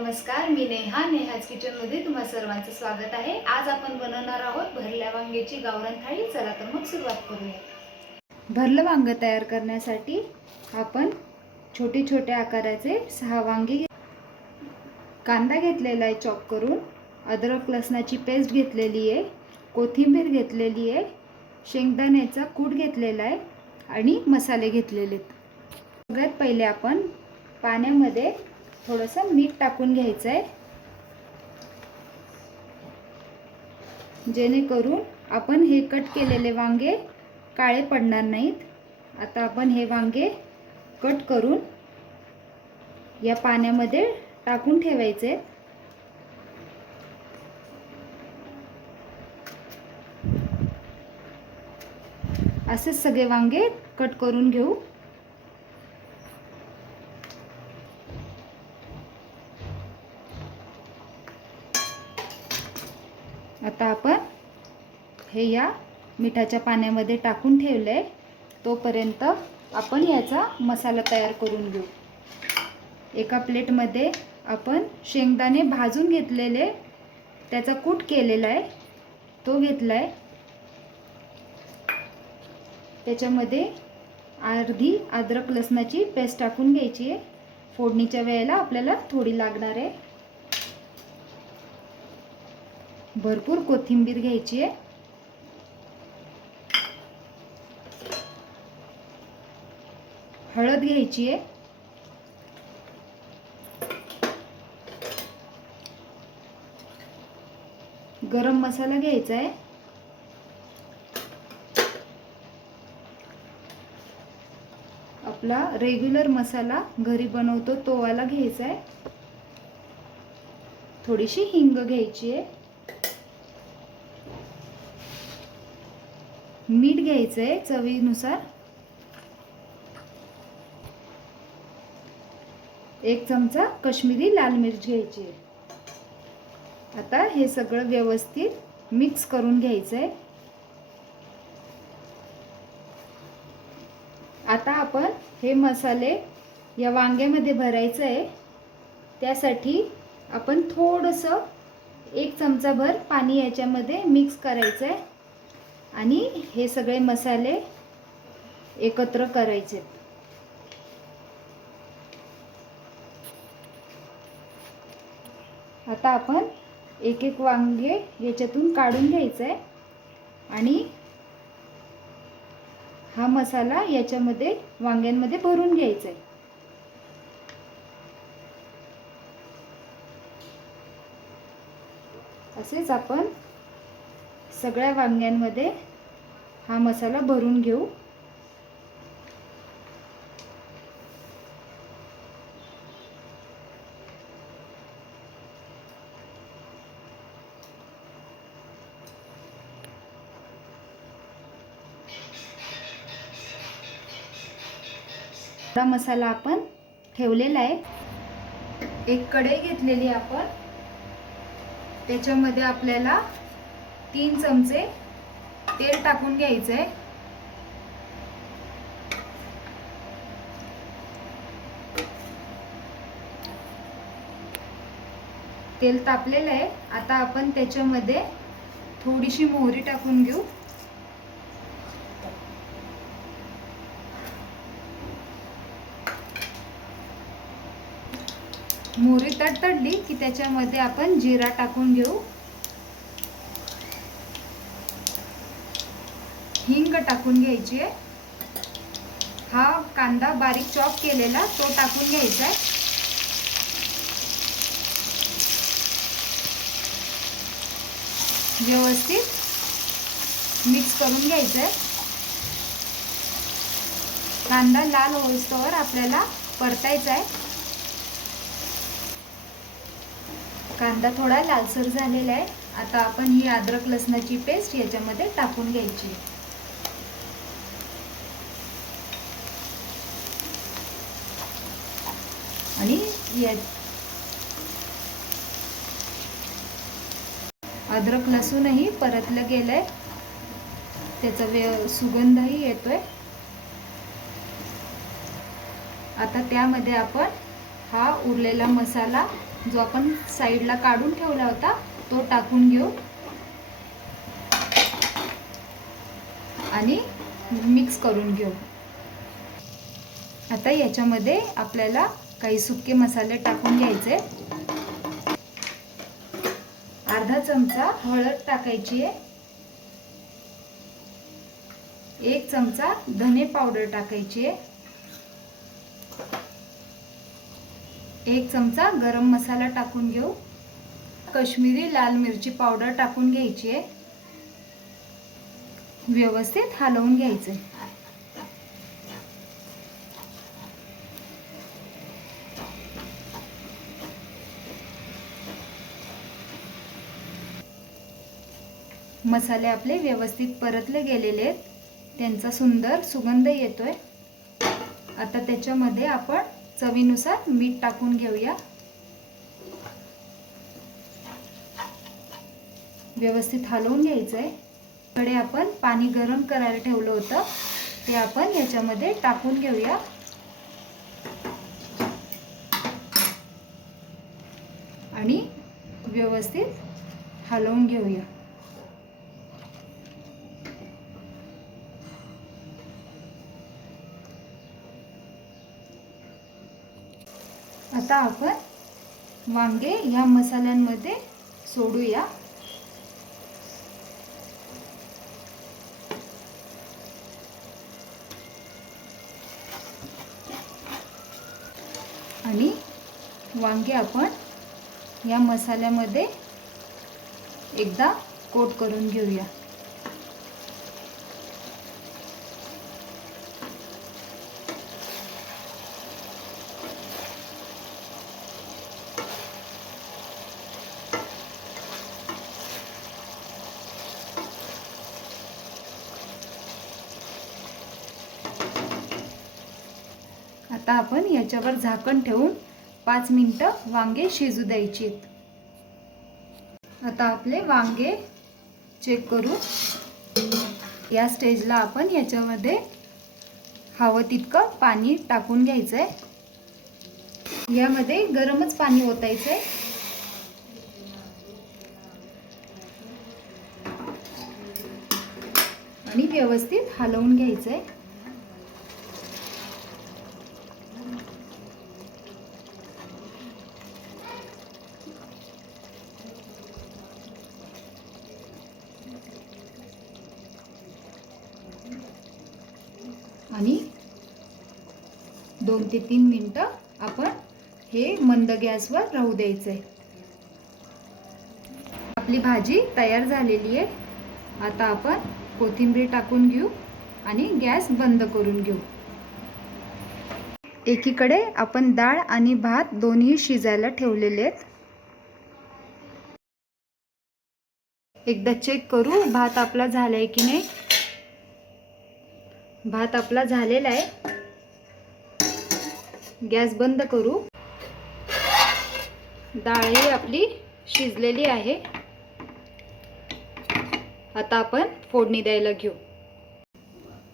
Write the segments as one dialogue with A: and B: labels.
A: नमस्कार मी नेहा. नेहाज किचनमध्ये तुम्हा सर्वांचं स्वागत आहे. आज आपण बनवणार आहोत भरल्या वांग्याची गावरान थाळी. चला तर मग सुरुवात करूया. भरलं वांगं तयार करण्यासाठी आपण छोटे छोटे आकाराचे सहा वांगे कांदा घेतलेला आहे चॉप करून. अद्रक लसणाची पेस्ट घेतलेली आहे. कोथिंबीर घेतलेली आहे. शेंगदाण्याचा कूट घेतलेला आहे आणि मसाले घेतलेले आहेत. सगळ्यात पहिले आपण पाण्यामध्ये थोडंसं मीठ टाकून घ्यायचं आहे जेणेकरून आपण हे कट केलेले वांगे काळे पडणार नाहीत. आता आपण हे वांगे कट करून या पाण्यामध्ये टाकून ठेवायचे. असेच सगळे वांगे कट करून घेऊ. आता आपण हे या मिठाच्या पाण्यामध्ये टाकून ठेवलं आहे तोपर्यंत आपण याचा मसाला तयार करून घेऊ. एका प्लेटमध्ये आपण शेंगदाणे भाजून घेतलेले त्याचा कूट केलेला आहे तो घेतला आहे त्याच्यामध्ये अर्धी अद्रक लसणाची पेस्ट टाकून घ्यायची आहे. फोडणीच्या वेळेला आपल्याला थोडी लागणार आहे. भरपूर कोथिंबीर घ्यायची आहे. हळद घ्यायची आहे. गरम मसाला घ्यायचा आहे. आपला रेग्युलर मसाला घरी बनवतो तोवाला घ्यायचा आहे. थोडीशी हिंग घ्यायची आहे. मीठ घ्यायचं आहे चवीनुसार. एक चमचा कश्मीरी लाल मिरच घ्यायची आहे. आता हे सगळं व्यवस्थित मिक्स करून घ्यायचं आहे आता आपण हे मसाले या वांग्यामध्ये भरायचं आहे त्यासाठी आपण थोडंसं एक चमचाभर पाणी याच्यामध्ये मिक्स करायचं आहे आणि हे सगळे मसाले एकत्र करायचे. आता आपण एक एक वांगे याच्यातून काढून घ्यायचं आहे आणि हा मसाला याच्यामध्ये वांग्यांमध्ये भरून घ्यायचा आहे असेच आपण सगळ्या वांग्यांमध्ये हा मसाला भरून घेऊ. हा मसाला आपण ठेवलेला आहे. एक कढई घेतलेली आपण. त्याच्यामध्ये आपल्याला तीन चमचे तेल टाकून घ्यायचं. आहे तेल तापलेलं आहे. आता आपण त्याच्यामध्ये थोडीशी मोहरी टाकून घेऊ. मोहरी तडतडली की त्याच्यामध्ये आपण जिरा टाकून घेऊ हिंग टाकून घ्यायची आहे. हा कांदा बारीक चॉप केलेला तो टाकून घ्यायचा आहे. व्यवस्थित मिक्स करून घ्यायचं आहे. कांदा लाल होईस्तोवर आपल्याला परतायचा आहे. कांदा थोडा लालसर झालेला आहे. आता आपण ही अद्रक लसणाची पेस्ट याच्यामध्ये टाकून घ्यायची आणि या अद्रक लसूणही परतलं गेलंय. त्याचा वे सुगंधही येतोय. आता त्यामध्ये आपण हा उरलेला मसाला जो आपण साईडला काढून ठेवला होता तो टाकून घेऊ. आणि मिक्स करून घेऊ. आता याच्यामध्ये आपल्याला काही सुके मसाले टाकून घ्यायचे. अर्धा चमचा हळद टाकायची आहे. एक चमचा धने पावडर टाकायची आहे. एक चमचा गरम मसाला टाकून घेऊ. कश्मीरी लाल मिरची पावडर टाकून घ्यायची आहे. व्यवस्थित हलवून घ्यायचे मसाले आपले व्यवस्थित परतले गेलेले आहेत. त्यांचा सुंदर सुगंध येतोय. आता त्याच्यामध्ये आपण चवीनुसार मीठ टाकून घेऊया. व्यवस्थित हलवून घ्यायचं आहे कडे आपण पाणी गरम करायला ठेवलं होतं. ते आपण याच्यामध्ये टाकून घेऊया. आणि व्यवस्थित हलवून घेऊया. आता आपण वांगे ह्या मसाल्यांमध्ये सोडूया. आणि वांगे आपण या मसाल्यामध्ये एकदा कोट करून घेऊया. आता आपण याच्यावर झाकण ठेवून पाच मिनटं वांगे शिजू द्यायची आता आपले वांगे चेक करू. या स्टेजला आपण याच्यामध्ये हवं तितकं पाणी टाकून घ्यायचं आहे यामध्ये गरमच पाणी ओतायचं आहे आणि व्यवस्थित हलवून घ्यायचं आहे आणि दोन ते तीन मिनटं आपण हे मंद गॅसवर राहू द्यायचं आहे आपली भाजी तयार झालेली आहे. आता आपण कोथिंबीर टाकून घेऊ आणि गॅस बंद करून घेऊ. एकीकडे आपण डाळ आणि भात दोन्ही शिजायला ठेवलेले आहेत. एकदा चेक करू भात आपला झालाय की नाही. भात आपला झालेला आहे. गॅस बंद करू. डाळही आपली शिजलेली आहे. आता आपण फोडणी द्यायला घेऊ.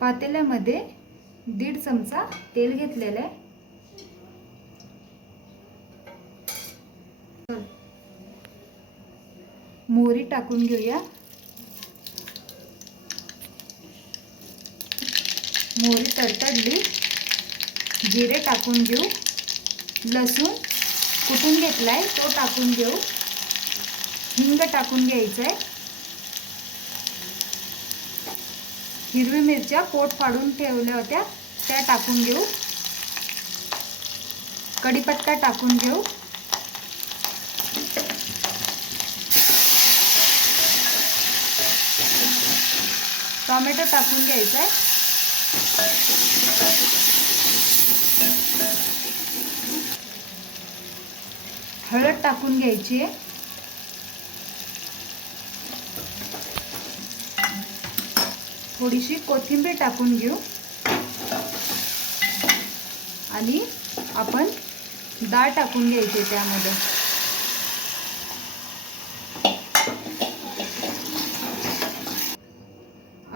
A: पातेल्यामध्ये दीड चमचा तेल घेतलेलं आहे. मोहरी टाकून घेऊया. मोहरी तडतडली. जिरे टाकून घेऊ. लसूण कुटून घेतलाय तो टाकून घेऊ. हिंग टाकून घ्यायचं आहे हिरवी मिरच्या पोट फाडून ठेवल्या होत्या त्या टाकून घेऊ. कढीपत्ता टाकून घेऊ. टोमॅटो टाकून घ्यायचा आहे हळद टाकून घ्यायची. आहे थोडीशी कोथिंबीर टाकून घेऊ. आणि आपण डाळ टाकून घ्यायची त्यामध्ये.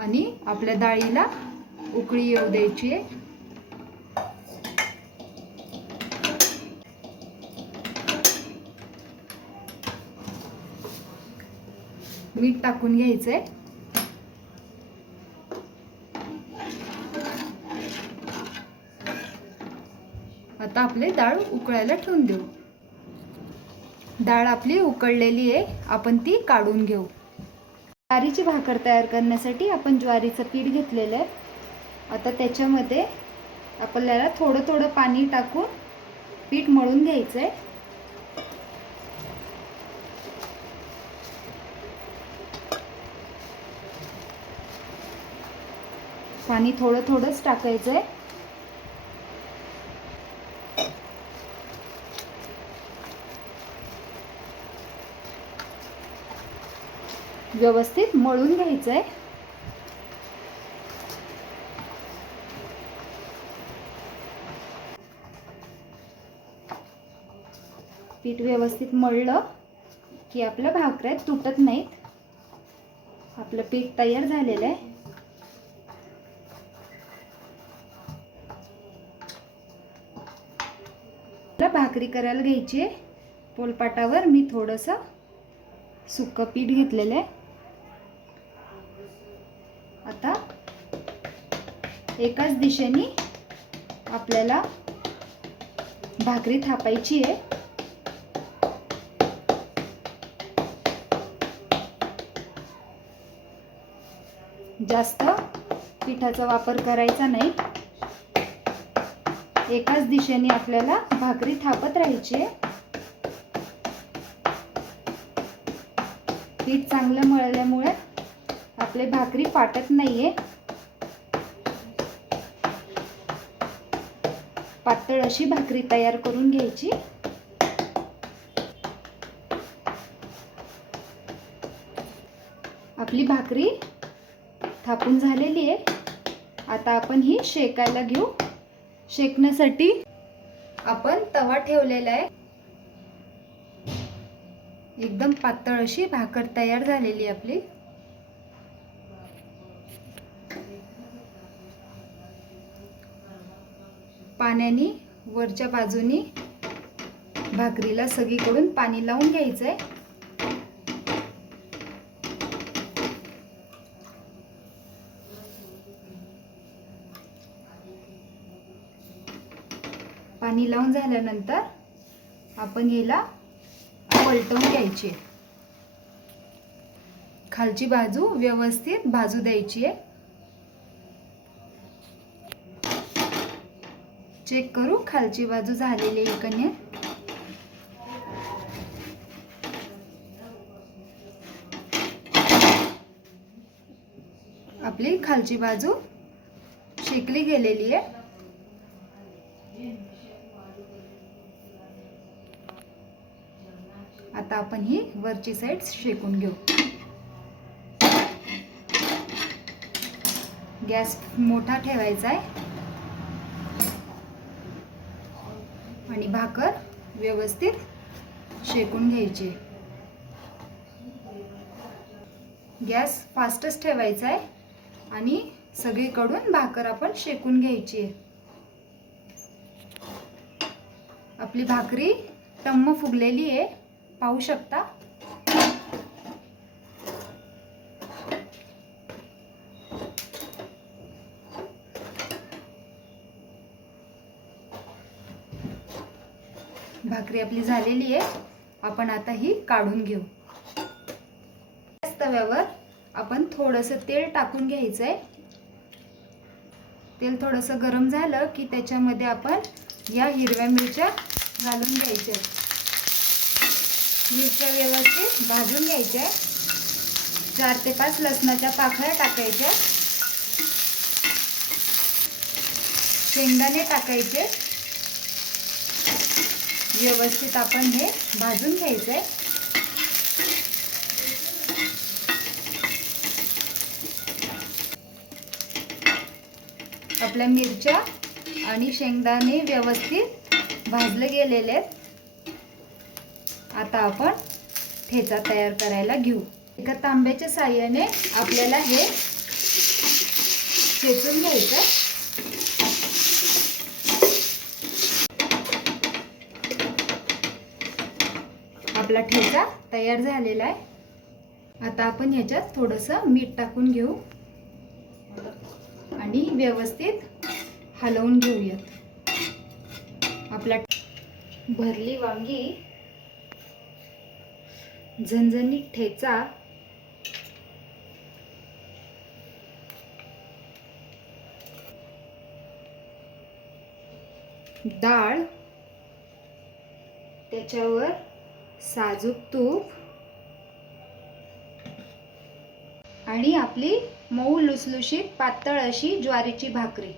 A: आणि आपल्या डाळीला उकळी येऊ द्यायची. मीठ टाकून घ्यायचंय. आता आपले डाळ उकळायला ठेवून देऊ. डाळ आपली उकळलेली आहे आपण ती काढून घेऊ. ज्वारीची भाकर तयार करण्यासाठी आपण ज्वारीचं पीठ घेतलेलं आहे. आता त्याच्यामध्ये आपल्याला थोडं थोडं पाणी टाकून पीठ मळून घ्यायचं आहे पाणी थोडं थोडंच टाकायचं आहे व्यवस्थित मळून घ्यायचं आहे पीठ व्यवस्थित मळलं की आपल्या भाकऱ्या तुटत नाहीत. आपलं पीठ तयार झालेलं आहे. भाकरी करायला घ्यायची आहे. पोलपाटावर मी थोडंसं सुकं पीठ घेतलेलं आहे. आता एकाच दिशेने आपल्याला भाकरी थापायची आहे. जास्त पिठाचा वापर करायचा नाही. एकाच दिशेने आपल्याला भाकरी थापत राहायची आहे. पीठ चांगलं मळल्यामुळे आपले भाकरी फाटत नाहीये. पातळ अशी भाकरी तयार करून घ्यायची. आपली भाकरी थापून झालेली आहे. आता आपण ही शेकायला घेऊ. शेकण्यासाठी आपण तवा ठेवलेला आहे. एकदम पातळ अशी भाकर तयार झालेली आपली. पाण्याने वरच्या बाजूनी भाकरीला सगळीकडून पाणी लावून घ्यायचं आहे पाणी लावून झाल्यानंतर आपण याला पलटवून घ्यायची खालची बाजू व्यवस्थित भाजू द्यायची आहे. चेक करू खालची बाजू झालेली आहे का नाही. आपली खालची बाजू शेकली गेलेली आहे. आता आपण ही वरची साईड शेकून घेऊ. गॅस मोठा ठेवायचा आहे. आणि भाकर व्यवस्थित शेकून घ्यायची. गॅस फास्टच ठेवायचा आहे. आणि सगळीकडून भाकर आपण शेकून घ्यायची आहे. आपली भाकरी टम्म फुगलेली आहे. पाहू शकता. भाकरी आपली झालेली आहे. आपण आता ही काढून घेऊ. तव्यावर आपण थोडंसं तेल टाकून घ्यायचं आहे तेल थोडंसं गरम झालं की त्याच्यामध्ये आपण या हिरव्या मिरच्या घालून घ्यायच्या. मिरच्या व्यवस्थित भाजून घ्यायच्या. चार ते पाच लसणाच्या पाकळ्या टाकायच्या. शेंगदाणे टाकायचे. व्यवस्थित आपण हे भाजून घ्यायचं आहे आपल्या मिरच्या आणि शेंगदाणे व्यवस्थित भाजले गेलेले आहेत. आता आपण ठेचा तयार करायला घेऊ. एका तांब्याच्या साह्याने आपल्याला हे ठेचून घ्यायचं आपला ठेचा तयार झालेला आहे. आता आपण ह्याच्यात थोडंसं मीठ टाकून घेऊ. आणि व्यवस्थित हलवून घेऊयात. आपला भरली वांगी झणझणीत ठेचा. डाळ. त्याच्यावर साजूक तूप. आणि आपली मऊ लुसलुशीत पातळ अशी ज्वारीची भाकरी.